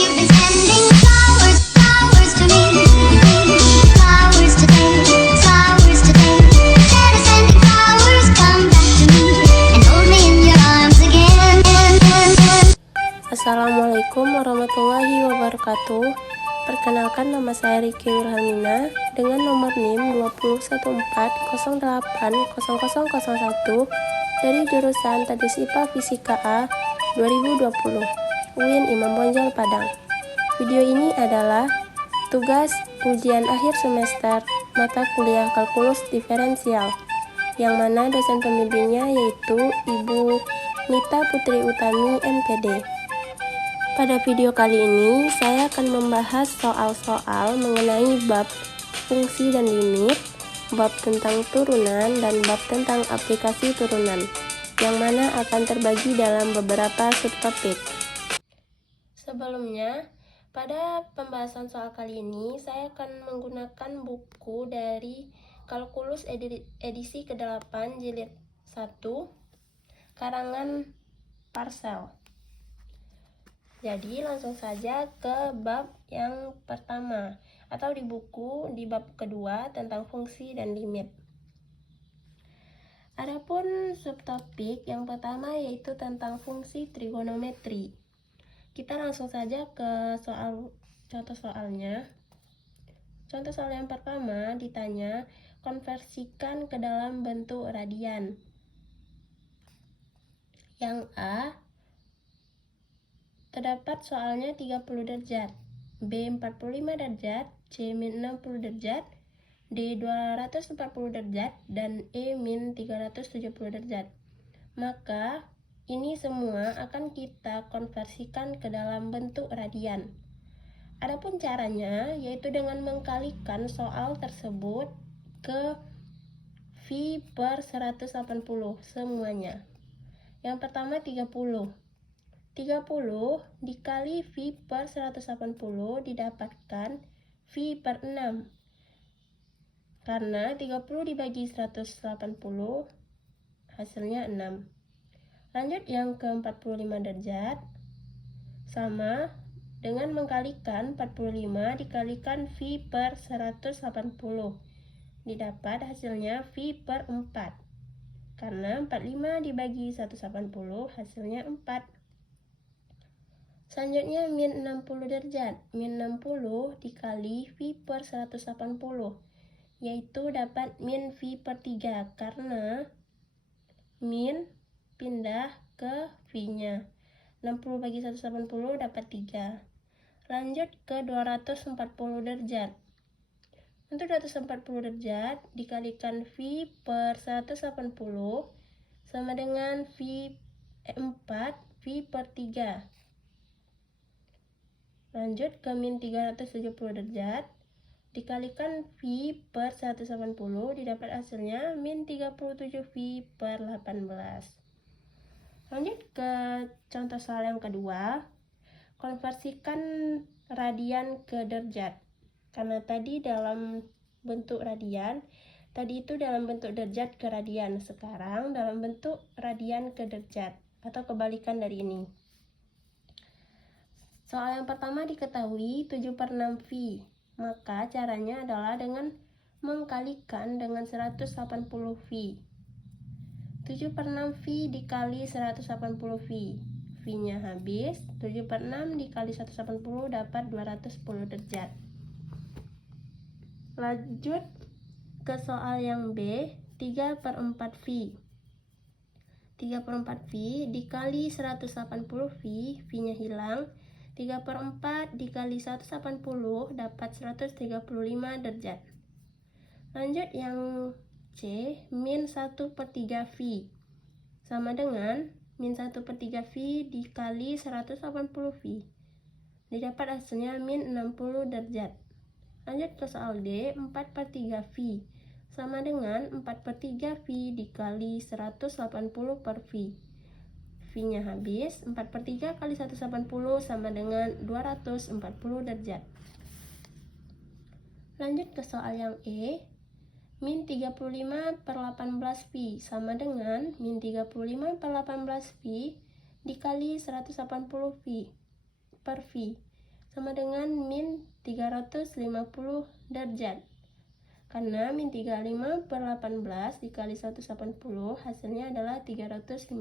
You've been sending flowers, flowers to me. Flowers today, flowers today. Instead of sending flowers, come back to me and hold me in your arms again. Assalamualaikum warahmatullahi wabarakatuh. Perkenalkan, nama saya Riki Wilhelmina dengan nomor NIM 214080001 dari jurusan Teknik IPA Fisika A 2020 UIN Imam Bonjol Padang. Video ini adalah tugas ujian akhir semester mata kuliah kalkulus diferensial, yang mana dosen pembimbingnya yaitu Ibu Nita Putri Utami MPD. Pada video kali ini, saya akan membahas soal-soal mengenai bab fungsi dan limit, bab tentang turunan, dan bab tentang aplikasi turunan, yang mana akan terbagi dalam beberapa subtopik. Sebelumnya, pada pembahasan soal kali ini, saya akan menggunakan buku dari Kalkulus edisi ke-8 jilid 1, karangan Parcel. Jadi langsung saja ke bab yang pertama, atau di buku di bab kedua tentang fungsi dan limit. Adapun subtopik yang pertama yaitu tentang fungsi trigonometri. Kita langsung saja ke contoh soalnya. Contoh soal yang pertama ditanya, konversikan ke dalam bentuk radian. Yang A, terdapat soalnya 30 derajat, B 45 derajat, C min 60 derajat, D 240 derajat, dan E min 370 derajat. Maka ini semua akan kita konversikan ke dalam bentuk radian. Adapun caranya yaitu dengan mengkalikan soal tersebut ke V per 180 semuanya. Yang pertama 30 dikali V per 180 didapatkan V per 6. Karena 30 dibagi 180 hasilnya 6. Lanjut yang ke 45 derajat, sama dengan mengkalikan 45 dikalikan V per 180, didapat hasilnya V per 4. Karena 45 dibagi 180 hasilnya 4. Selanjutnya min 60 derajat, min 60 dikali V per 180, yaitu dapat min V per 3, karena min pindah ke V-nya. 60 bagi 180 dapat 3. Lanjut ke 240 derajat. Untuk 240 derajat dikalikan V per 180 sama dengan V 4 V per 3. Lanjut ke min 370 derajat dikalikan V per 180 didapat hasilnya min 37 V per 18. Lanjut ke contoh soal yang kedua, konversikan radian ke derajat. Karena tadi dalam bentuk radian, tadi itu dalam bentuk derajat ke radian, sekarang dalam bentuk radian ke derajat, atau kebalikan dari ini. Soal yang pertama diketahui 7 per 6 V, maka caranya adalah dengan mengkalikan dengan 180 V. 7 per 6 V dikali 180 V, V-nya habis, 7 per 6 dikali 180 dapat 210 derajat. Lanjut ke soal yang B, 3 per 4 V. 3 per 4 V dikali 180 V, V-nya hilang, 3 per 4 dikali 180 dapat 135 derajat. Lanjut yang C, min 1 per 3 V, sama dengan min 1 per 3 V dikali 180 V, didapat hasilnya min 60 derajat. Lanjut ke soal D, 4 per 3 V, sama dengan 4 per 3 V dikali 180 per V, V-nya habis, 4 per 3 kali 180 sama dengan 240 derajat. Lanjut ke soal yang E, min 35 per 18 V sama dengan min 35 per 18 V dikali 180 V per V, sama dengan min 350 derajat. Karena min 35 per 18 dikali 180 hasilnya adalah 350.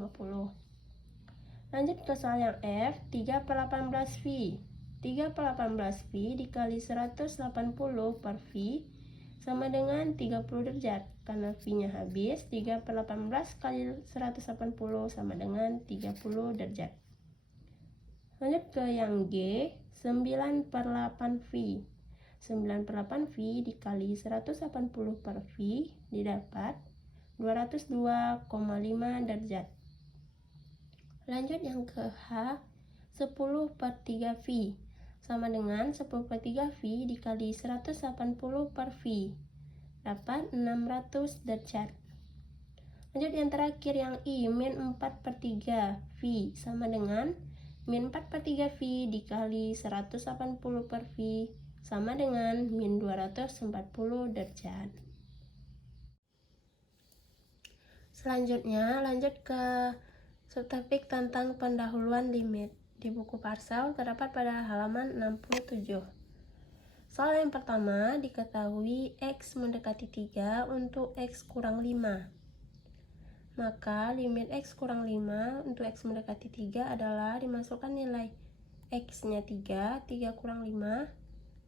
Lanjut ke soal yang F, 3 per 18 V. 3 per 18 V dikali 180 per V sama dengan 30 derajat. Karena V-nya habis, 3 per 18 kali 180 sama dengan 30 derajat. Lanjut ke yang G, 9 per 8 V. 9 per 8 V dikali 180 per V didapat 202,5 derajat. Lanjut yang ke H, 10 per 3 V sama dengan 10 per 3 V dikali 180 per V dapat 600 derajat. Lanjut yang terakhir yang I, min 4 per 3 V sama dengan min 4 per 3 V dikali 180 per V sama dengan min 240 derajat. Selanjutnya lanjut ke subtopik tentang pendahuluan limit. Di buku Parsel terdapat pada halaman 67. Soal yang pertama, diketahui X mendekati 3 untuk X kurang 5. Maka limit X kurang 5 untuk X mendekati 3 adalah dimasukkan nilai X-nya 3, 3 kurang 5,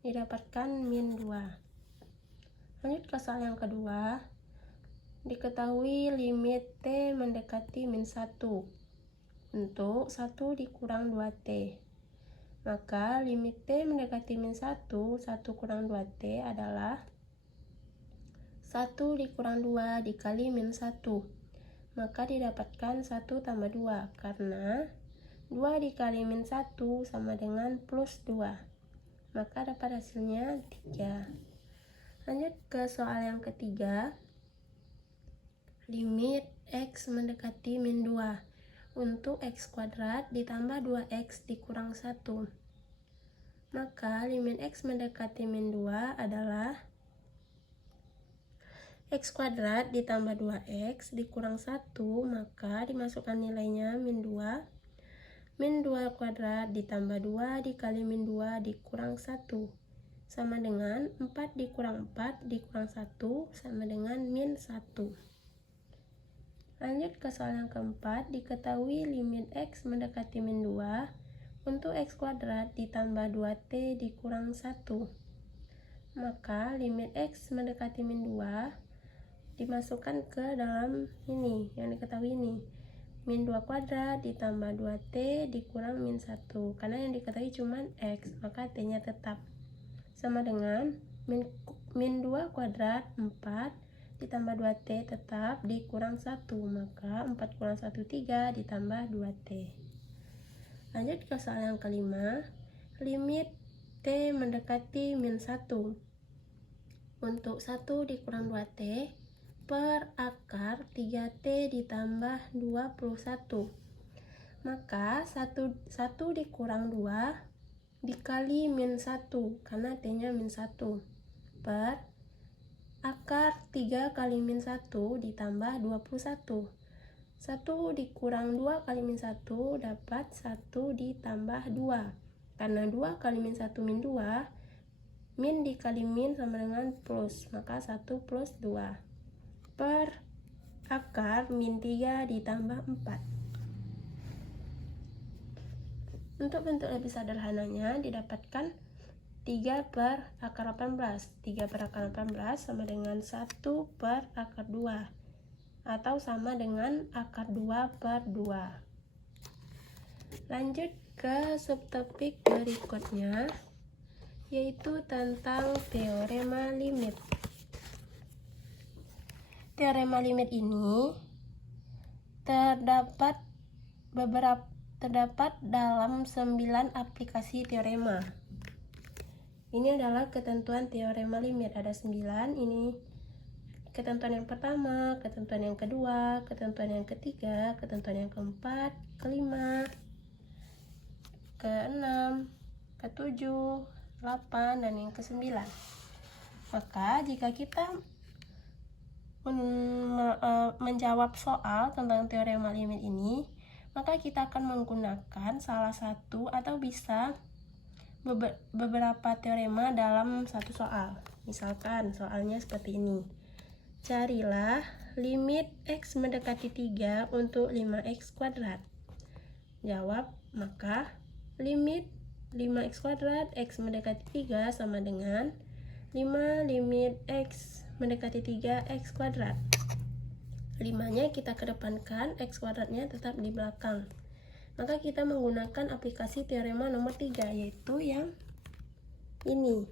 didapatkan min 2. Lanjut ke soal yang kedua, diketahui limit T mendekati min 1 untuk 1 dikurang 2T. Maka limit T mendekati min 1, 1 kurang 2T adalah 1 dikurang 2 dikali min 1. Maka didapatkan 1 tambah 2, karena 2 dikali min 1 sama dengan plus 2. Maka dapat hasilnya 3. Lanjut ke soal yang ketiga, limit X mendekati min 2 untuk X kuadrat ditambah 2X dikurang 1. Maka limit X mendekati min 2 adalah X kuadrat ditambah 2X dikurang 1, maka dimasukkan nilainya min 2. Min 2 kuadrat ditambah 2 dikali min 2 dikurang 1 sama dengan 4 dikurang 4 dikurang 1 sama dengan min 1. Lanjut ke soal yang keempat, diketahui limit X mendekati min 2 untuk X kuadrat ditambah 2T dikurang 1. Maka limit X mendekati min 2 dimasukkan ke dalam ini, yang diketahui ini. Min 2 kuadrat ditambah 2T dikurang min 1. Karena yang diketahui cuma X, maka T-nya tetap. Sama dengan min 2 kuadrat 4 ditambah 2T tetap dikurang 1. Maka 4 kurang 1, 3 ditambah 2T. Lanjut ke soal yang kelima, limit T mendekati min 1 untuk 1 dikurang 2T per akar 3T ditambah 21. Maka 1 dikurang 2 dikali min 1, karena T-nya min 1, per akar 3 kali min 1 ditambah 21. 1 dikurang 2 kali min 1 dapat 1 ditambah 2. Karena 2 kali min 1 min 2, min dikali min sama dengan plus, maka 1 plus 2 per akar min 3 ditambah 4. Untuk bentuk lebih sederhananya didapatkan 3 per akar 18. 3 per akar 18 sama dengan 1 per akar 2 atau sama dengan akar 2 per 2. Lanjut ke subtopik berikutnya, yaitu tentang teorema limit. Teorema limit ini terdapat dalam 9 aplikasi teorema. Ini adalah ketentuan teorema limit, ada 9. Ini ketentuan yang pertama, ketentuan yang kedua, ketentuan yang ketiga, ketentuan yang keempat, kelima, keenam, ketujuh, 8, dan yang ke-9. Maka jika kita menjawab soal tentang teorema limit ini, maka kita akan menggunakan salah satu atau bisa beberapa teorema dalam satu soal. Misalkan soalnya seperti ini. Carilah limit X mendekati 3 untuk 5X kuadrat. Jawab, maka limit 5X kuadrat X mendekati 3 sama dengan 5 limit X mendekati 3X kuadrat. 5-nya kita kedepankan, X kuadratnya tetap di belakang. Maka kita menggunakan aplikasi teorema nomor 3, yaitu yang ini.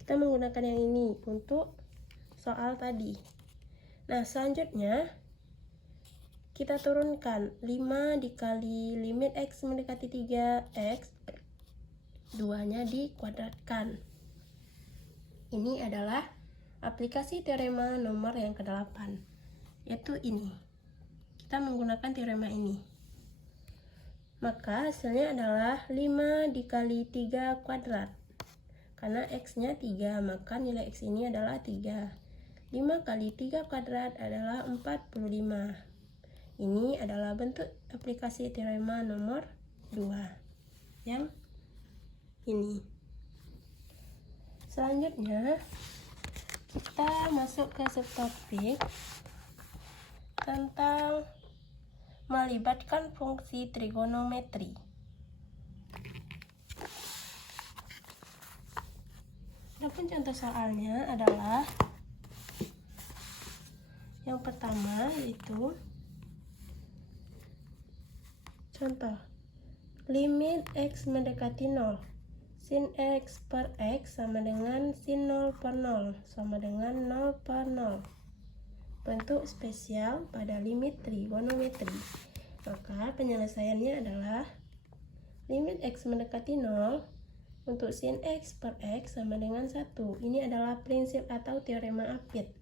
Kita menggunakan yang ini untuk soal tadi. Nah, selanjutnya kita turunkan 5 dikali limit X mendekati 3X, 2-nya dikuadratkan. Ini adalah aplikasi teorema nomor yang ke-8, yaitu ini. Kita menggunakan teorema ini. Maka hasilnya adalah 5 dikali 3 kuadrat. Karena X-nya 3, maka nilai X ini adalah 3. 5 kali 3 kuadrat adalah 45. Ini adalah bentuk aplikasi teorema nomor 2. Yang ini. Selanjutnya, kita masuk ke subtopik tentang melibatkan fungsi trigonometri. Adapun contoh soalnya adalah yang pertama, yaitu contoh limit X mendekati 0. Sin X per X sama dengan sin 0 per 0 sama dengan 0 per 0. Bentuk spesial pada limit trigonometri. Maka penyelesaiannya adalah limit X mendekati 0 untuk sin X per X sama dengan 1. Ini adalah prinsip atau teorema Apit.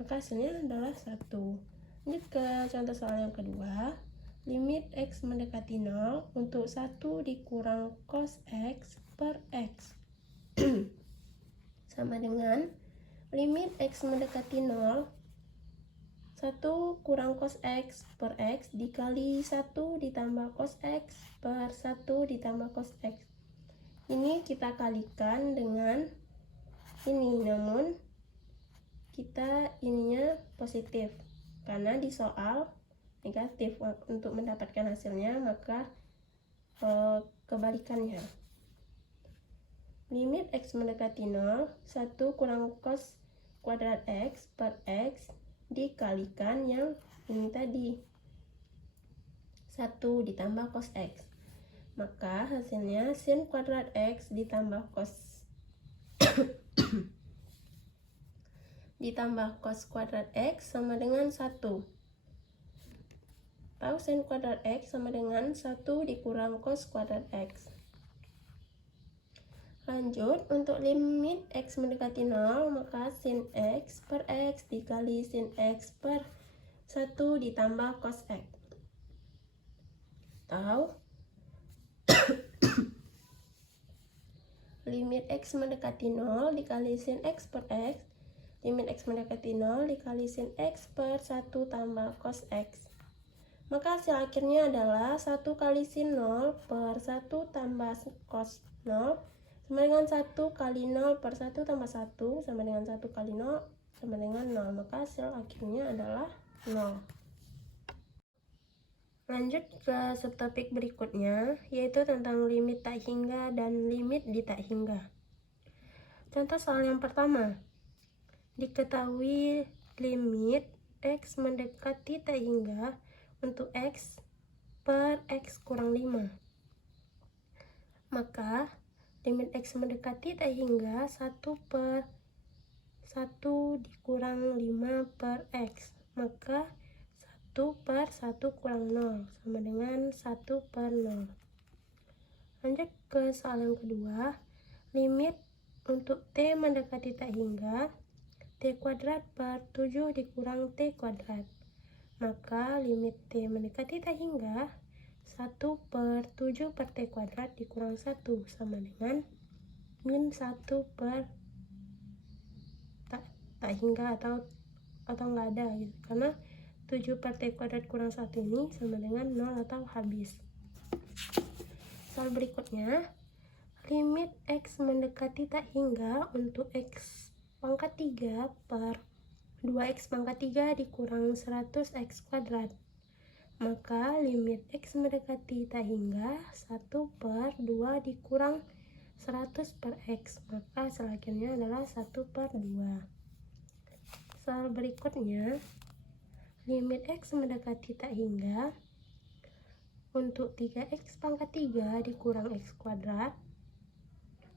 Maka hasilnya adalah 1. Lanjut ke contoh soal yang kedua. Limit X mendekati 0 untuk 1 dikurang cos X per X sama dengan limit X mendekati 0, 1 kurang cos X per X dikali 1 ditambah cos X per 1 ditambah cos X. Ini kita kalikan dengan ini, namun kita ininya positif. Karena di soal negatif, untuk mendapatkan hasilnya maka kebalikannya. Limit X mendekati 0, 1 kurang cos kuadrat X per X dikalikan yang ini tadi, 1 ditambah cos X. Maka hasilnya sin kuadrat X ditambah cos ditambah cos kuadrat X sama dengan 1. Tahu sin kuadrat X sama dengan 1 dikurang cos kuadrat X. Lanjut, untuk limit X mendekati 0, maka sin X per X dikali sin X per 1 ditambah cos X. Tahu limit X mendekati 0 dikali sin X per X, limit X mendekati 0 dikali sin X per 1 tambah cos X. Maka hasil akhirnya adalah 1 kali sin 0 per 1 tambah cos 0 sama dengan 1 kali 0 per 1 tambah 1 sama dengan 1 kali 0 sama dengan 0. Maka hasil akhirnya adalah 0. Lanjut ke subtopik berikutnya, yaitu tentang limit tak hingga dan limit di tak hingga. Contoh soal yang pertama. Diketahui limit X mendekati tak hingga untuk X per X kurang 5. Maka limit X mendekati tak hingga 1 per 1 dikurang 5 per X. Maka 1 per 1 kurang 0 sama dengan 1 per 0. Lanjut ke soal yang kedua. Limit untuk T mendekati tak hingga T kuadrat per 7 dikurang T kuadrat. Maka limit T mendekati tak hingga 1 per 7 per T kuadrat dikurang 1 sama dengan min 1 per tak hingga atau nggak ada gitu. Karena 7 per T kuadrat kurang 1 ini sama dengan 0 atau habis. Soal berikutnya, limit X mendekati tak hingga untuk X pangkat 3 per 2X pangkat 3 dikurang 100X kuadrat. Maka limit X mendekati tak hingga 1 per 2 dikurang 100 per X. Maka hasil akhirnya adalah 1 per 2. Soal berikutnya, limit X mendekati tak hingga untuk 3X pangkat 3 dikurang X kuadrat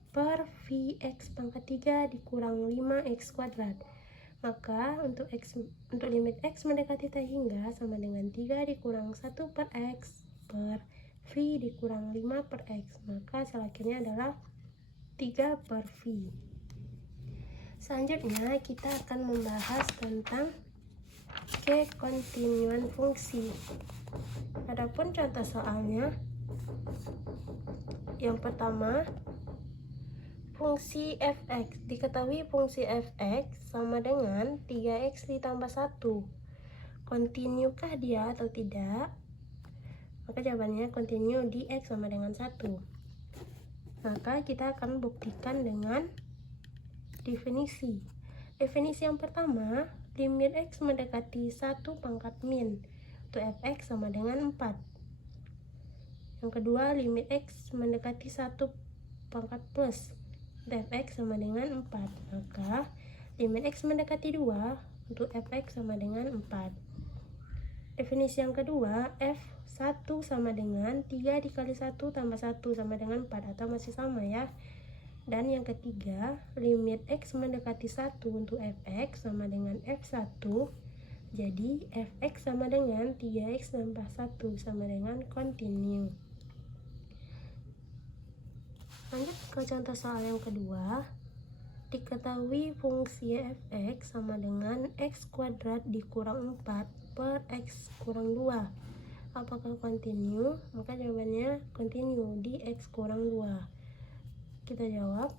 per Vx pangkat 3 dikurang 5X kuadrat. Maka untuk limit X mendekati tak hingga sama dengan 3 dikurang 1 per X per V dikurang 5 per X. Maka hasil akhirnya adalah 3 per V. Selanjutnya kita akan membahas tentang kekontinuan fungsi. Adapun contoh soalnya, yang pertama, fungsi fx. Diketahui fungsi fx sama dengan 3x ditambah 1. Kontinukah dia atau tidak? Maka jawabannya kontinu di x sama dengan 1. Maka kita akan buktikan dengan definisi. Definisi yang pertama, limit x mendekati 1 pangkat min untuk fx sama dengan 4. Yang kedua, limit x mendekati 1 pangkat plus untuk fx sama dengan 4. Maka limit x mendekati 2 untuk fx sama dengan 4. Definisi yang kedua, f1 sama dengan 3 dikali 1 tambah 1 sama dengan 4, atau masih sama ya. Dan yang ketiga, limit x mendekati 1 untuk fx sama dengan f1. Jadi fx sama dengan 3x tambah 1 sama dengan kontinu. Lanjut ke contoh soal yang kedua. Diketahui fungsi fx sama dengan x kuadrat dikurang 4 per x kurang 2. Apakah kontinu? Maka jawabannya kontinu di x kurang 2. Kita jawab,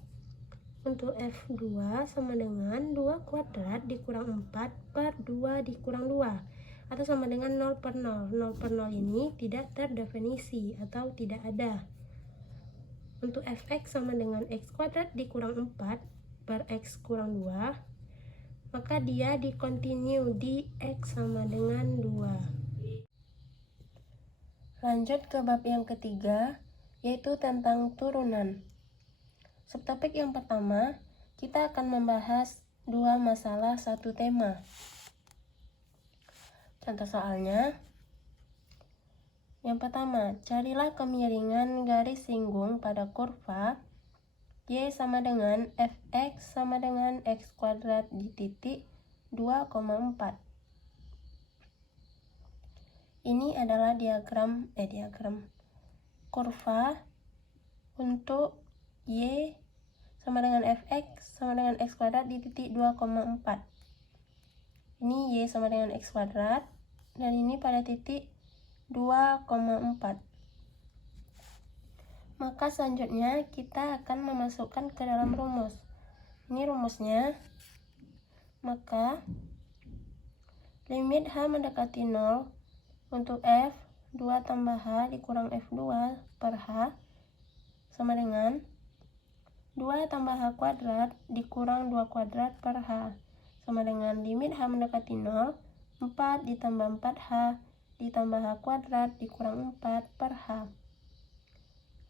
untuk f2 sama dengan 2 kuadrat dikurang 4 per 2 dikurang 2, atau sama dengan 0 per 0. 0 per 0 ini tidak terdefinisi atau tidak ada. Untuk fx sama dengan x kuadrat dikurang 4 per x kurang 2, maka dia dikontinu di x sama dengan 2. Lanjut ke bab yang ketiga, yaitu tentang turunan. Subtopik yang pertama, kita akan membahas 2 masalah 1 tema. Contoh soalnya, yang pertama, carilah kemiringan garis singgung pada kurva y sama dengan fx sama dengan x kuadrat di titik 2,4. Ini adalah diagram kurva untuk y sama dengan fx sama dengan x kuadrat di titik 2,4. Ini y sama dengan x kuadrat, dan ini pada titik 2,4. Maka selanjutnya kita akan memasukkan ke dalam rumus. Ini rumusnya. Maka limit h mendekati 0 untuk f 2 tambah h dikurang f2 per h sama dengan 2 tambah h kuadrat dikurang 2 kuadrat per h sama dengan limit h mendekati 0, 4 ditambah 4h ditambah h kuadrat dikurang 4 per h.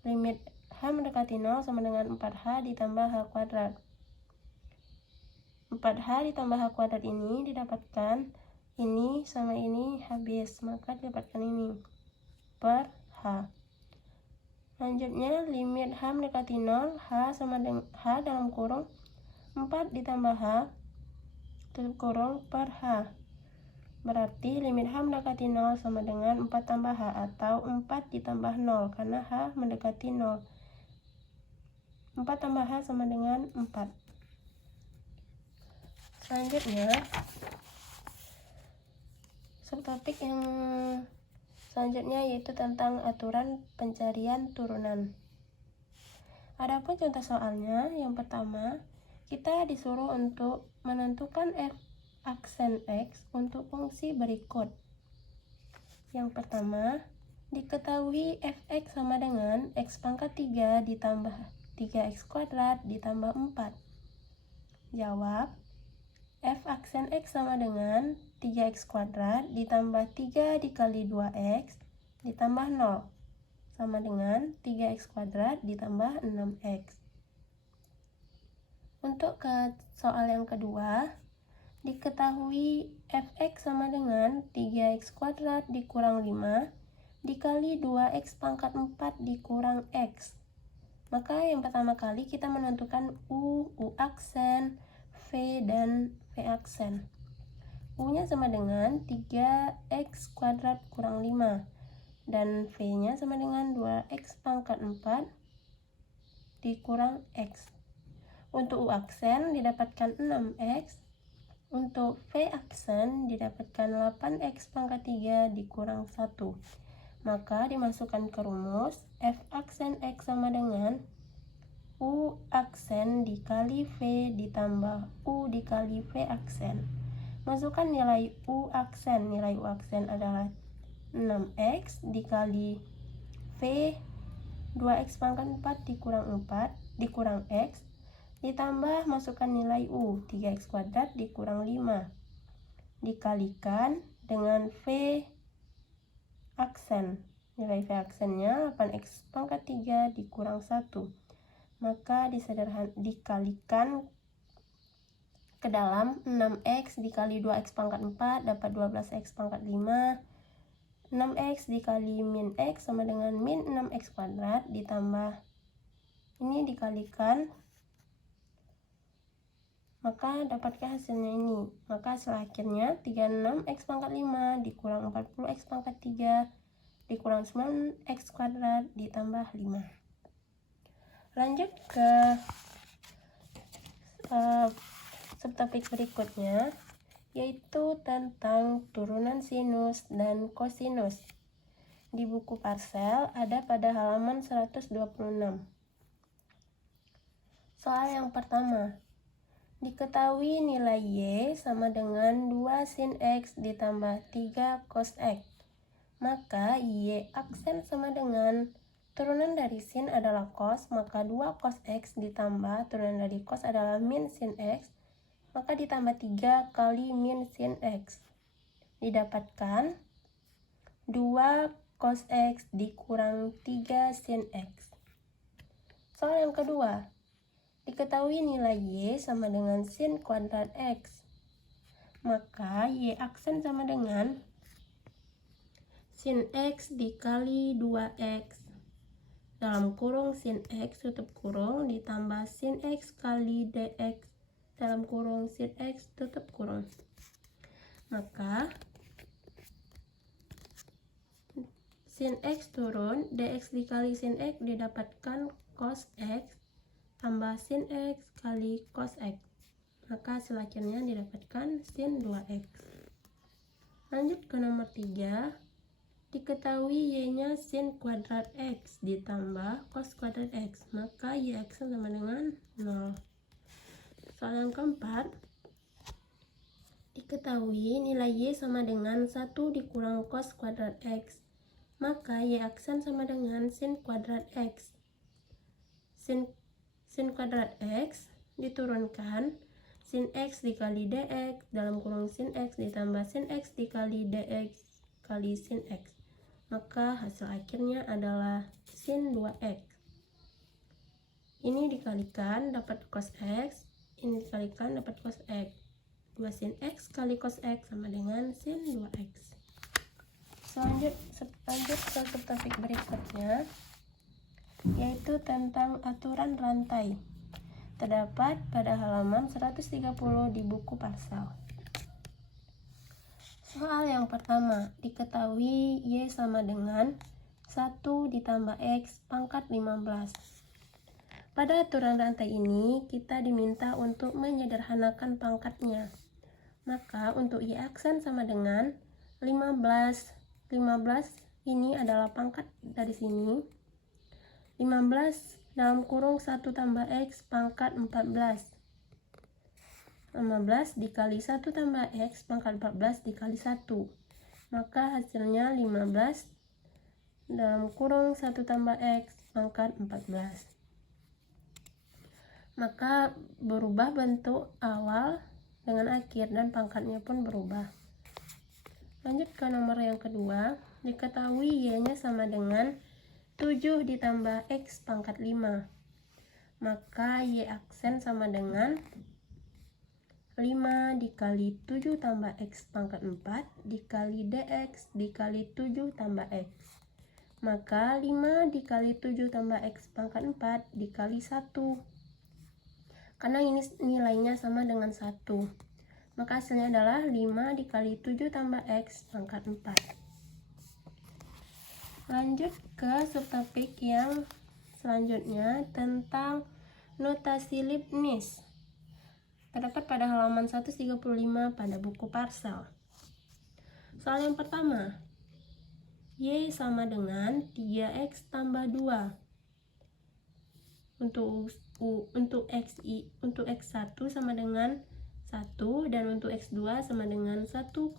Limit h mendekati 0 sama dengan 4h ditambah h kuadrat. 4h ditambah h kuadrat ini didapatkan ini sama ini habis, maka didapatkan ini per h. Selanjutnya, limit h mendekati 0, h sama dengan h dalam kurung 4 ditambah h tutup kurung per h. Berarti limit h mendekati 0 sama dengan 4 tambah h, atau 4 ditambah 0 karena h mendekati 0. 4 tambah h sama dengan 4. Selanjutnya, subtopik yang selanjutnya yaitu tentang aturan pencarian turunan. Adapun contoh soalnya, yang pertama, kita disuruh untuk menentukan f aksen x untuk fungsi berikut. Yang pertama, Diketahui fx sama dengan x pangkat 3 ditambah 3x kuadrat ditambah 4. Jawab, f aksen x sama dengan 3x kuadrat ditambah 3 dikali 2x ditambah 0 sama dengan 3x kuadrat ditambah 6x. Untuk ke soal yang kedua, diketahui fx sama dengan 3x kuadrat dikurang 5 dikali 2x pangkat 4 dikurang x. Maka yang pertama kali kita menentukan U aksen, V, dan V aksen. U-nya sama dengan 3x kuadrat kurang 5 dan V-nya sama dengan 2x pangkat 4 dikurang x. Untuk U aksen didapatkan 6x, untuk V aksen didapatkan 8x pangkat 3 dikurang 1. Maka dimasukkan ke rumus f aksen x sama dengan U aksen dikali V ditambah U dikali V aksen. Masukkan nilai U aksen. Nilai U aksen adalah 6x dikali V 2x pangkat 4 dikurang 4 dikurang x ditambah masukkan nilai U 3x kuadrat dikurang 5 dikalikan dengan V aksen. Nilai V aksennya 8x pangkat 3 dikurang 1. Maka dikalikan ke dalam 6x dikali 2x pangkat 4 dapat 12x pangkat 5. 6x dikali min x sama dengan min 6x kuadrat ditambah ini dikalikan, maka dapatkah hasilnya ini. Maka hasil akhirnya 36x pangkat 5 dikurang 40x pangkat 3 dikurang 9x kuadrat ditambah 5. Lanjut ke subtopik berikutnya, yaitu tentang turunan sinus dan kosinus. Di buku Parsel ada pada halaman 126. Soal yang pertama, diketahui nilai Y sama dengan 2 sin X ditambah 3 cos X. Maka Y aksen sama dengan turunan dari sin adalah cos, maka 2 cos X ditambah turunan dari cos adalah min sin X, maka ditambah 3 kali min sin X. Didapatkan 2 cos X dikurang 3 sin X. Soal yang kedua, diketahui nilai Y sama dengan sin kuadrat X. Maka Y aksen sama dengan sin X dikali 2X dalam kurung sin X tutup kurung ditambah sin X kali DX dalam kurung sin X tutup kurung. Maka sin X turun, DX dikali sin X didapatkan cos X tambah sin X kali cos X. Maka hasil akhirnya didapatkan sin 2X. Lanjut ke nomor 3. Diketahui Y-nya sin kuadrat X ditambah cos kuadrat X. Maka Y aksen sama dengan 0. Soal yang keempat. Diketahui nilai Y sama dengan 1 dikurang cos kuadrat X. Maka Y aksen sama dengan sin kuadrat X. Sin kuadrat X diturunkan sin X dikali DX dalam kurung sin X ditambah sin X dikali DX kali sin X. Maka hasil akhirnya adalah sin 2X. Ini dikalikan dapat cos X, ini dikalikan dapat cos X. 2 sin X kali cos X sama dengan sin 2X. Lanjut ke subtopik berikutnya, yaitu tentang aturan rantai. Terdapat pada halaman 130 di buku Parsel. Soal yang pertama, diketahui Y sama dengan 1 ditambah X pangkat 15. Pada aturan rantai ini, kita diminta untuk menyederhanakan pangkatnya. Maka untuk Y aksen sama dengan 15. 15 ini adalah pangkat dari sini. 15 dalam kurung 1 tambah X pangkat 14. 15 dikali 1 tambah X pangkat 14 dikali 1. Maka hasilnya 15 dalam kurung 1 tambah X pangkat 14. Maka berubah bentuk awal dengan akhir dan pangkatnya pun berubah. Lanjut ke nomor yang kedua, diketahui Y-nya sama dengan 7 ditambah X pangkat 5. Maka Y aksen sama dengan 5 dikali 7 tambah X pangkat 4 dikali DX dikali 7 tambah X. Maka 5 dikali 7 tambah X pangkat 4 dikali 1. Karena ini nilainya sama dengan 1. Maka hasilnya adalah 5 dikali 7 tambah X pangkat 4. Lanjut ke subtopik yang selanjutnya tentang notasi Leibniz. Terdapat pada halaman 135 pada buku Parsel. Soal yang pertama, Y sama dengan 3X tambah 2. Untuk X1 sama dengan 1 dan untuk X2 sama dengan 1,5.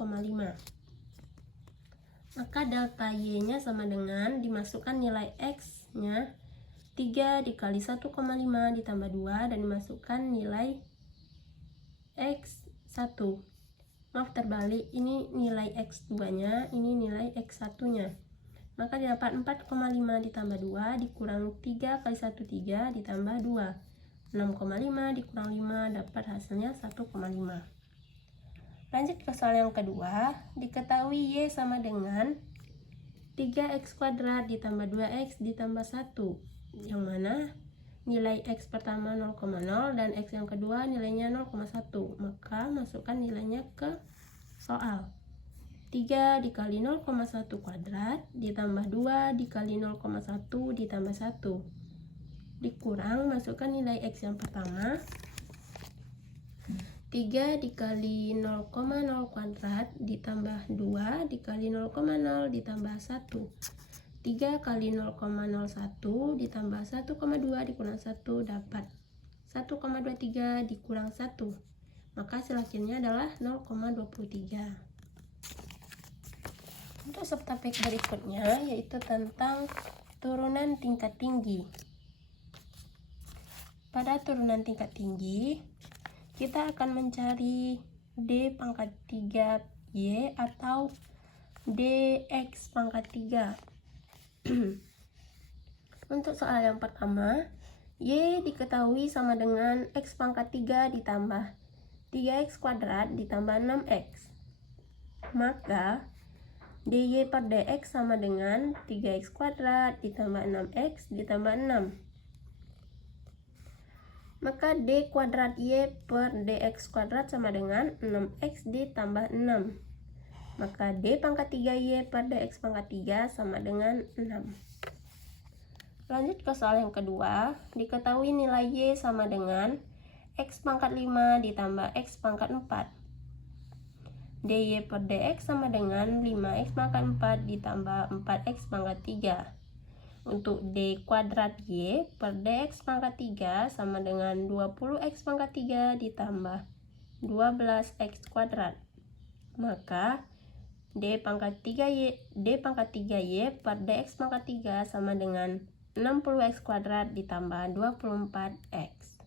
Maka delta Y-nya sama dengan dimasukkan nilai X-nya 3 dikali 1,5 ditambah 2 dan dimasukkan nilai X1. Maaf terbalik, ini nilai X2-nya, ini nilai X1-nya. Maka didapat 4,5 ditambah 2 dikurang 3 kali 1 3 ditambah 2. 6,5 dikurang 5 dapat hasilnya 1,5. Lanjut ke soal yang kedua, diketahui Y sama dengan 3X kuadrat ditambah 2X ditambah 1, yang mana nilai X pertama 0,0 dan X yang kedua nilainya 0,1. Maka masukkan nilainya ke soal. 3 dikali 0,1 kuadrat ditambah 2 dikali 0,1 ditambah 1 dikurang, masukkan nilai X yang pertama 3 dikali 0,0 kuadrat ditambah 2 dikali 0,0 ditambah 1. 3 kali 0,01 ditambah 1,2 dikurang 1 dapat 1,23 dikurang 1. Maka hasil akhirnya adalah 0,23. Untuk subtopik berikutnya yaitu tentang turunan tingkat tinggi. Pada turunan tingkat tinggi, kita akan mencari D pangkat 3Y atau DX pangkat 3. Untuk soal yang pertama, Y diketahui sama dengan X pangkat 3 ditambah 3X kuadrat ditambah 6X. Maka DY per DX sama dengan 3X kuadrat ditambah 6X ditambah 6. Maka D kuadrat Y per DX kuadrat sama dengan 6X ditambah 6. Maka D pangkat 3Y per DX pangkat 3 sama dengan 6. Lanjut ke soal yang kedua, diketahui nilai Y sama dengan X pangkat 5 ditambah X pangkat 4. DY per DX sama dengan 5X pangkat 4 ditambah 4X pangkat 3. Untuk D kuadrat Y per DX pangkat 3 sama dengan 20X pangkat 3 ditambah 12X kuadrat. Maka D pangkat 3Y per DX pangkat 3 sama dengan 60X kuadrat ditambah 24X.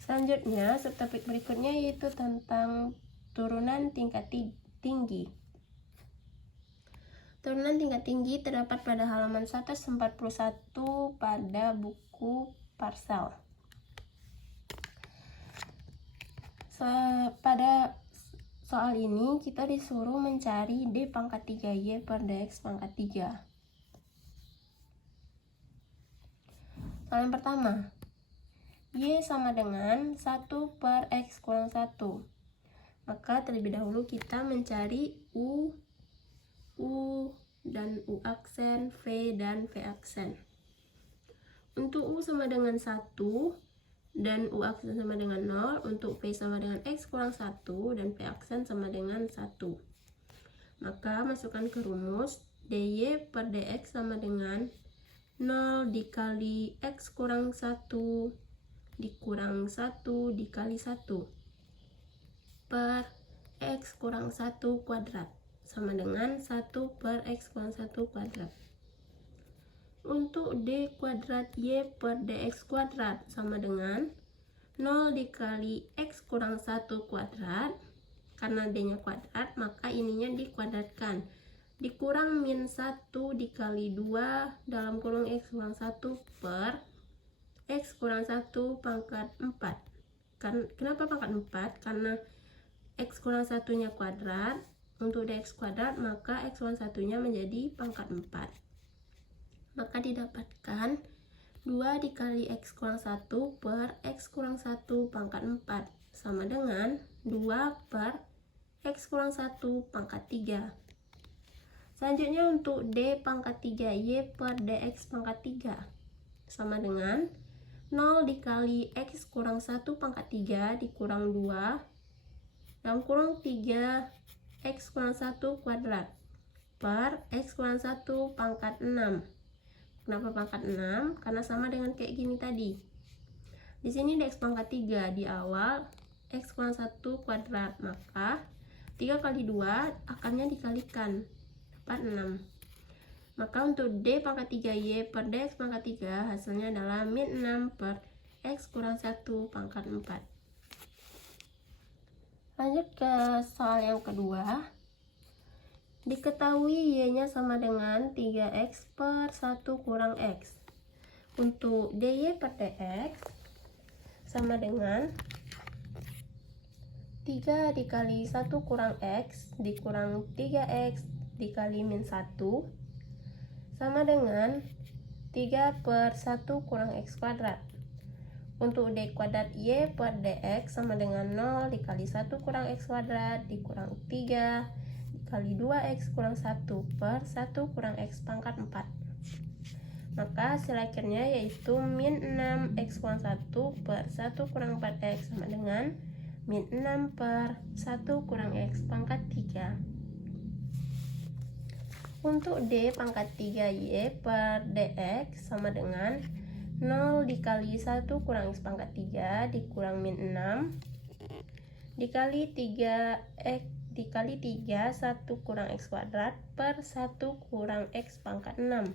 Selanjutnya, subtopik berikutnya yaitu tentang turunan tingkat tinggi. Turunan tingkat tinggi terdapat pada halaman 141 pada buku Parsel. Pada soal ini kita disuruh mencari D pangkat 3Y per DX pangkat 3. Soal yang pertama, Y sama dengan 1 per X kurang 1. Maka terlebih dahulu kita mencari U dan U aksen, V dan V aksen. Untuk U sama dengan 1 dan U aksen sama dengan 0, untuk V sama dengan X kurang 1 dan V aksen sama dengan 1. Maka masukkan ke rumus DY per DX sama dengan 0 dikali X kurang 1 dikurang 1 dikali 1 per X kurang 1 kuadrat sama dengan 1 per X kurang 1 kuadrat. Untuk D kuadrat Y per DX kuadrat sama dengan 0 dikali X kurang 1 kuadrat. Karena D-nya kuadrat, maka ininya dikuadratkan. Dikurang min 1 dikali 2 dalam kurung X kurang 1 per X kurang 1 pangkat 4. Kenapa pangkat 4? Karena X kurang 1-nya kuadrat. Untuk DX kuadrat, maka X kurang 1-nya menjadi pangkat 4. Maka didapatkan 2 dikali X kurang 1 per X kurang 1 pangkat 4 sama dengan 2 per X kurang 1 pangkat 3. Selanjutnya untuk D pangkat 3Y per DX pangkat 3 sama dengan 0 dikali X kurang 1 pangkat 3 dikurang 2 dalam kurung 3 X kurang 1 kuadrat per X kurang 1 pangkat 6. Kenapa pangkat 6? Karena sama dengan kayak gini tadi. Di sini DX pangkat 3 di awal X kurang 1 kuadrat, maka 3 kali 2 akarnya dikalikan, dapat 6. Maka untuk D pangkat 3Y per DX pangkat 3 hasilnya adalah min 6 per X kurang 1 pangkat 4. Lanjut ke soal yang kedua. Diketahui Y-nya sama dengan 3X per 1 kurang X. Untuk DY per DX sama dengan 3 dikali 1 kurang X dikurang 3X dikali min 1 sama dengan 3 per 1 kurang X kuadrat. Untuk D kuadrat Y per DX sama dengan 0 dikali 1 kurang X kuadrat dikurang 3 dikali 2X kurang 1 per 1 kurang X pangkat 4. Maka hasil akhirnya yaitu min 6X kurang 1 per 1 kurang 4X sama dengan min 6 per 1 kurang X pangkat 3. Untuk D pangkat 3Y per DX sama dengan 0 dikali 1 kurang X pangkat 3 dikurang min 6 dikali 3X dikali 3 1 kurang X kuadrat per 1 kurang X pangkat 6.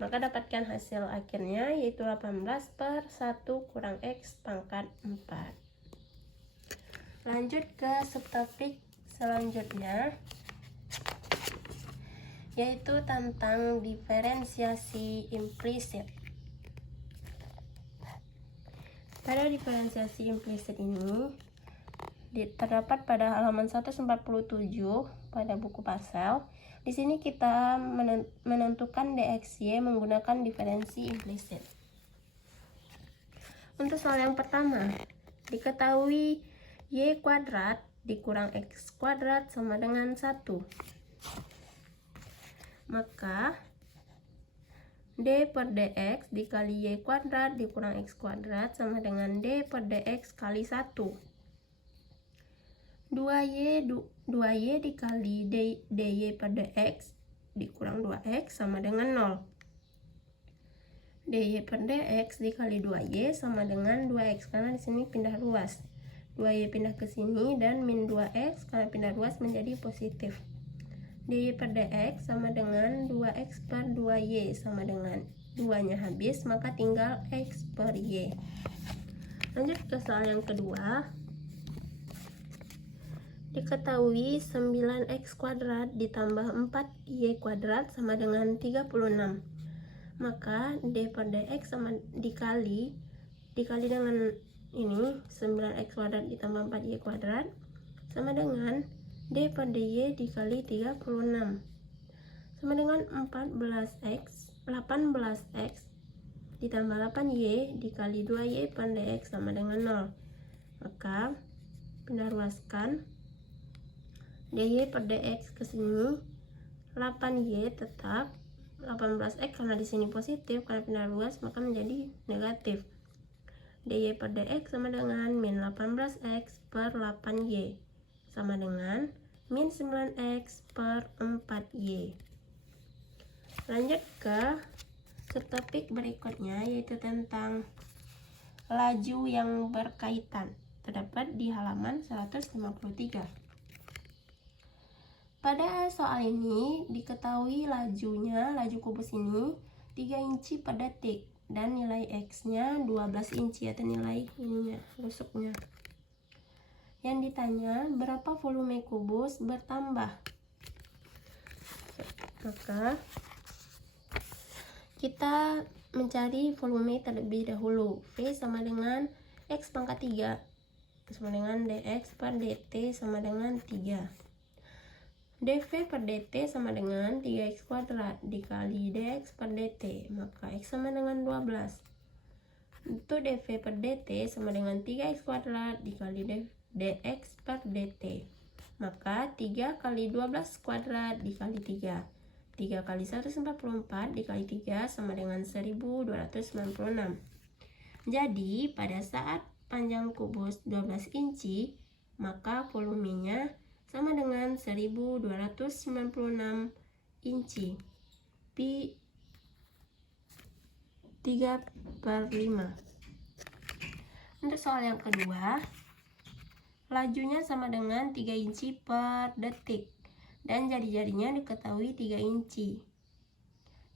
Maka dapatkan hasil akhirnya yaitu 18 per 1 kurang X pangkat 4. Lanjut ke subtopik selanjutnya, yaitu tentang diferensiasi implisit. Pada diferensiasi implisit ini terdapat pada halaman 147 pada buku Pascal. Di sini kita menentukan DXY menggunakan diferensi implisit. Untuk soal yang pertama, diketahui Y kuadrat dikurang X kuadrat sama dengan 1. Maka D per DX dikali Y kuadrat dikurang X kuadrat sama dengan D per DX kali 1. 2Y dikali DY per DX dikurang 2X sama dengan 0. DY per DX dikali 2Y sama dengan 2X karena di sini pindah ruas. 2Y pindah ke sini dan min 2X karena pindah ruas menjadi positif. DY per DX sama dengan 2X per 2Y sama dengan 2-nya habis, maka tinggal X per Y. Lanjut ke soal yang kedua. Diketahui 9X kuadrat ditambah 4Y kuadrat sama dengan 36. Maka D per DX sama dikali dengan ini 9X kuadrat ditambah 4Y kuadrat sama dengan D per DY dikali 36 sama dengan 18X ditambah 8Y dikali 2Y per DX sama dengan 0. Maka pindah ruaskan DY per DX ke sini, 8Y tetap 18X karena di sini positif, karena pindah ruas maka menjadi negatif. DY per DX sama dengan min 18X per 8Y sama dengan min 9X per 4Y. Lanjut ke subtopik berikutnya, yaitu tentang laju yang berkaitan, terdapat di halaman 153. Pada soal ini diketahui laju kubus ini 3 inci per detik dan nilai X-nya 12 inci atau nilai ininya, rusuknya. Yang ditanya berapa volume kubus bertambah. Maka kita mencari volume terlebih dahulu. V sama dengan X pangkat 3 sama dengan dx per dt sama dengan 3. dv per dt sama dengan 3x kuadrat dikali dx per dt, maka x sama dengan 12. Untuk dv per dt sama dengan 3x kuadrat dikali dx per dt, maka 3 kali 12 kuadrat dikali 3. 3 kali 144 dikali 3 sama dengan 1296. Jadi pada saat panjang kubus 12 inci, maka volumenya sama dengan 1296 inci. Pi 3/5. Untuk soal yang kedua, lajunya sama dengan 3 inci per detik dan jari-jarinya diketahui 3 inci.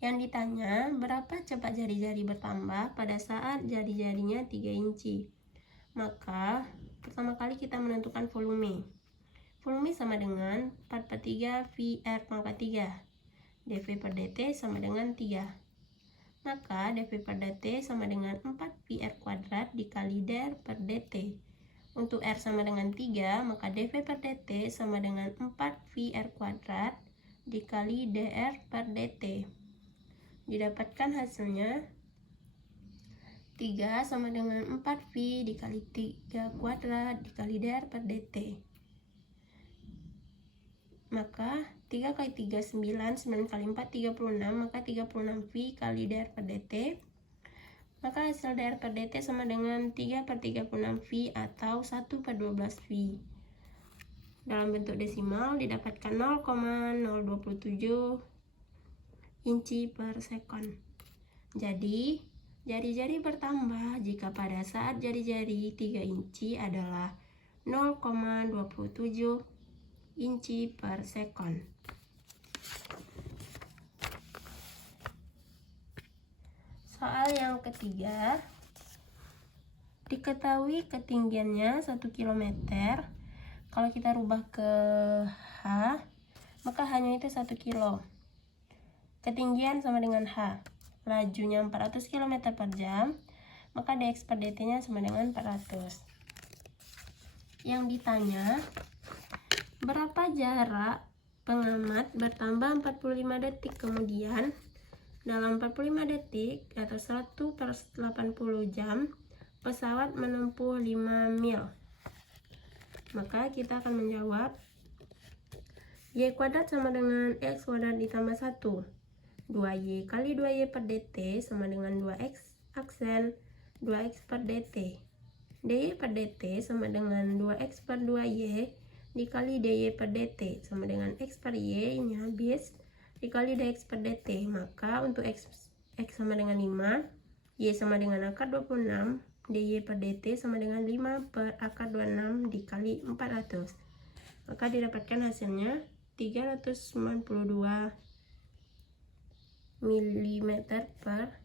Yang ditanya berapa cepat jari-jari bertambah pada saat jari-jarinya 3 inci. Maka pertama kali kita menentukan volume. Volume sama dengan 4/3 VR pangkat 3. dv per dt sama dengan 3. Maka dv per dt sama dengan 4 VR kuadrat dikali dr per dt. Untuk R sama dengan 3, maka dv per dt sama dengan 4 VR kuadrat dikali dr per dt. Didapatkan hasilnya 3 sama dengan 4V dikali 3 kuadrat dikali dr per dt. Maka 3 kali 3 9, 9 kali 4 36, maka 36V kali dr per dt. Maka hasil dr per dt sama dengan 3/36V atau 1/12V. Dalam bentuk desimal didapatkan 0,027 inci per sekon. Jadi jari-jari bertambah jika pada saat jari-jari 3 inci adalah 0,27 inci per sekon. Soal yang ketiga, diketahui ketinggiannya 1 km. Kalau kita rubah ke H, maka hanya itu 1 kilo. Ketinggian sama dengan H. Lajunya 400 km per jam, maka dx per dt nya sama dengan 400. Yang ditanya berapa jarak pengamat bertambah 45 detik kemudian. Dalam 45 detik atau 1/80 jam pesawat menempuh 5 mil. Maka kita akan menjawab y kuadrat sama dengan x kuadrat ditambah 1. 2y kali 2y per dt sama dengan 2x aksen 2x per dt. dy per dt sama dengan 2x per 2y dikali dy per dt sama dengan x per y nya habis dikali dx per dt. Maka untuk x sama dengan 5, y sama dengan akar 26, dy per dt sama dengan 5 per akar 26 dikali 400. Maka didapatkan hasilnya 392 mm per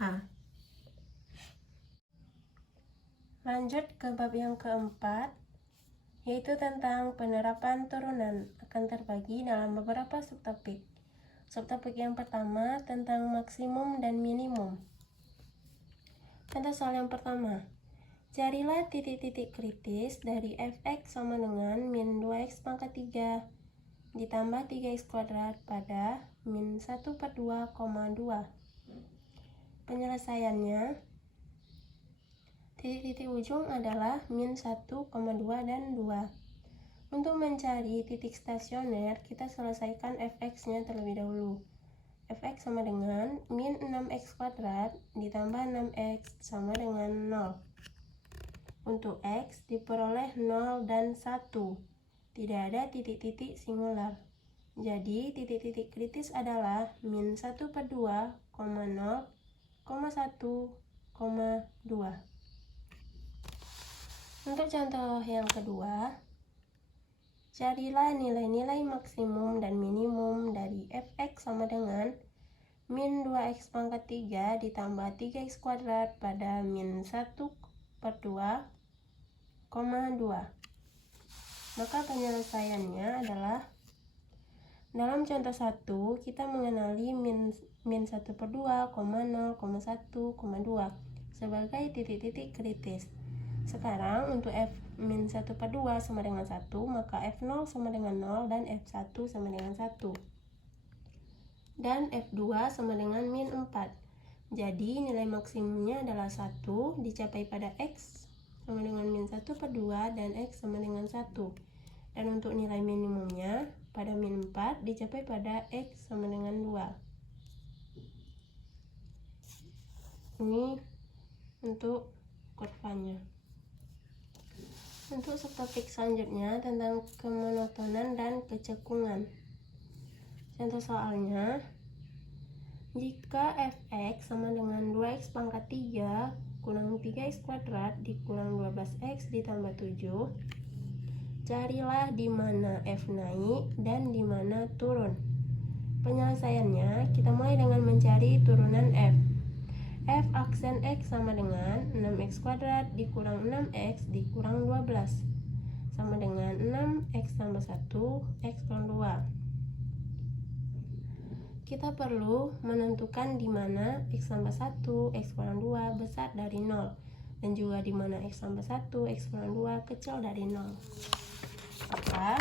H. Lanjut ke bab yang keempat, yaitu tentang penerapan turunan akan terbagi dalam beberapa subtopik. Subtopik yang pertama tentang maksimum dan minimum. Contoh soal yang pertama, carilah titik-titik kritis dari fx sama dengan min 2x pangkat 3 ditambah 3x kuadrat pada min 1/2,2. Penyelesaiannya, titik-titik ujung adalah min 1,2 dan 2. Untuk mencari titik stasioner, kita selesaikan fx-nya terlebih dahulu. Fx sama dengan min 6x kuadrat ditambah 6x sama dengan 0. Untuk x diperoleh 0 dan 1. Tidak ada titik-titik singular. Jadi titik-titik kritis adalah min 1/2, 0, 1, 2. Untuk contoh yang kedua, Carilah nilai-nilai maksimum dan minimum dari fx sama dengan min 2x pangkat 3 ditambah 3x kuadrat pada min 1/2, 2. Maka penyelesaiannya adalah, dalam contoh 1 kita mengenali min 1/2, 0, 1, 2 sebagai titik-titik kritis. Sekarang untuk f min 1/2 sama dengan 1, maka f0 sama dengan 0 dan f1 sama dengan 1. Dan f2 sama dengan min 4. Jadi nilai maksimumnya adalah 1 dicapai pada x sama dengan min 1/2 dan x sama dengan 1. Dan untuk nilai minimumnya pada min 4 dicapai pada x sama dengan 2. Ini untuk kurvanya. Untuk subtopik selanjutnya tentang kemonotonan dan kecekungan. Contoh soalnya, jika fx sama dengan 2x pangkat 3 kurang 3x kuadrat dikurang 12x ditambah 7, carilah di mana f naik dan di mana turun. Penyelesaiannya, kita mulai dengan mencari turunan f. F aksen x sama dengan 6x kuadrat dikurang 6x dikurang 12 sama dengan 6x tambah 1 x kurang 2. Kita perlu menentukan di mana x tambah 1 x kurang 2 besar dari 0 dan juga di mana x tambah 1 x kurang 2 kecil dari 0. Maka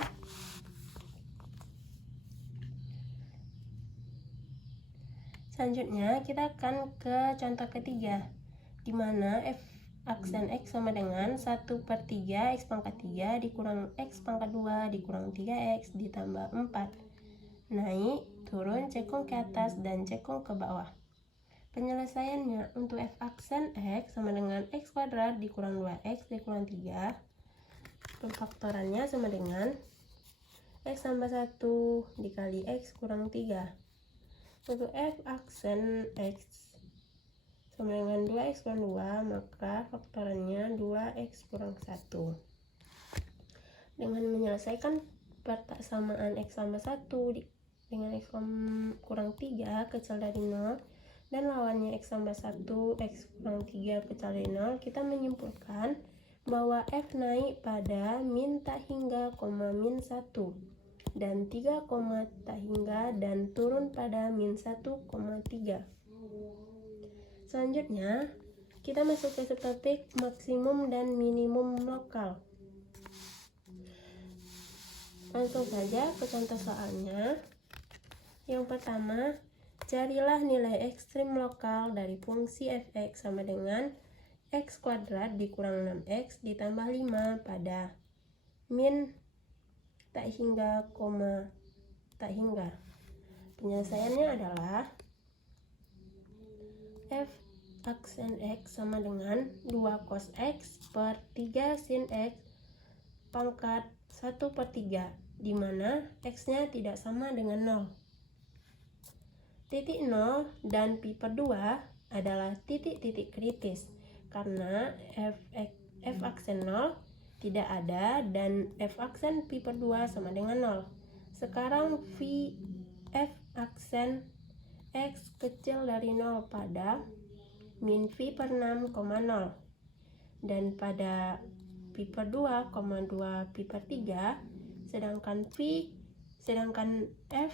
selanjutnya kita akan ke contoh ketiga, di mana f aksen x sama dengan 1/3 x pangkat 3 dikurang x pangkat 2 dikurang 3x ditambah 4. Naik, turun, cekung ke atas, dan cekung ke bawah. Penyelesaiannya, untuk f aksen x sama dengan x kuadrat dikurang 2x dikurang 3. Pemfaktorannya sama dengan x tambah 1 dikali x kurang 3. Untuk f aksen x sama dengan 2x kurang 2, maka faktorannya 2x kurang 1. Dengan menyelesaikan persamaan x tambah 1 dengan x kurang 3 kecil dari 0 dan lawannya x tambah 1 x kurang 3 kecil dari 0, kita menyimpulkan bahwa f naik pada min tak hingga, min 1 dan 3, tak hingga dan turun pada min 1, 3. Selanjutnya, kita masuk ke subtopik maksimum dan minimum lokal. Langsung saja ke contoh soalnya. Yang pertama, carilah nilai ekstrim lokal dari fungsi fx sama dengan x kuadrat dikurang 6x ditambah 5 pada min tak hingga, tak hingga. Penyelesaiannya adalah f aksen x sama dengan 2 cos x per 3 sin x pangkat 1/3, di mana x-nya tidak sama dengan 0. Titik 0 dan pi/2 adalah titik-titik kritis, karena f aksen 0 tidak ada dan f aksen pi/2 sama dengan 0. Sekarang f aksen x kecil dari 0 pada min pi/6, 0 dan pada pi/2, 2 pi/3, sedangkan f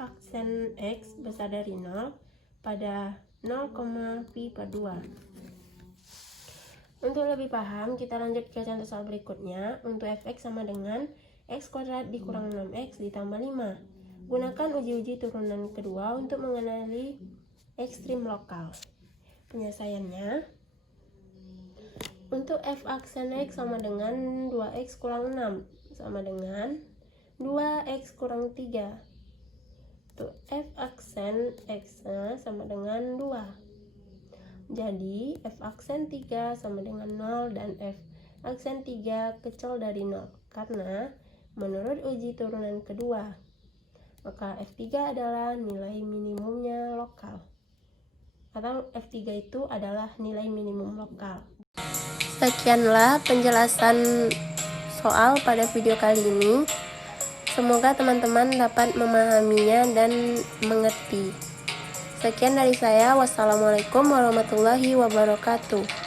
aksen x besar dari 0 pada 0, pi/2. Untuk lebih paham, kita lanjut ke contoh soal berikutnya. Untuk fx sama dengan x kuadrat dikurang 6x ditambah 5. Gunakan uji-uji turunan kedua untuk mengenali ekstrim lokal. Penyelesaiannya, untuk f aksen x sama dengan 2x kurang 6 sama dengan 2x kurang 3. Untuk f aksen x sama dengan 2. Jadi f aksen 3 sama dengan 0 dan f aksen 3 kecil dari 0 karena menurut uji turunan kedua, maka f3 adalah nilai minimumnya lokal, atau f3 itu adalah nilai minimum lokal. Sekianlah penjelasan soal pada video kali ini. Semoga teman-teman dapat memahaminya dan mengerti. Sekian dari saya. Wassalamualaikum warahmatullahi wabarakatuh.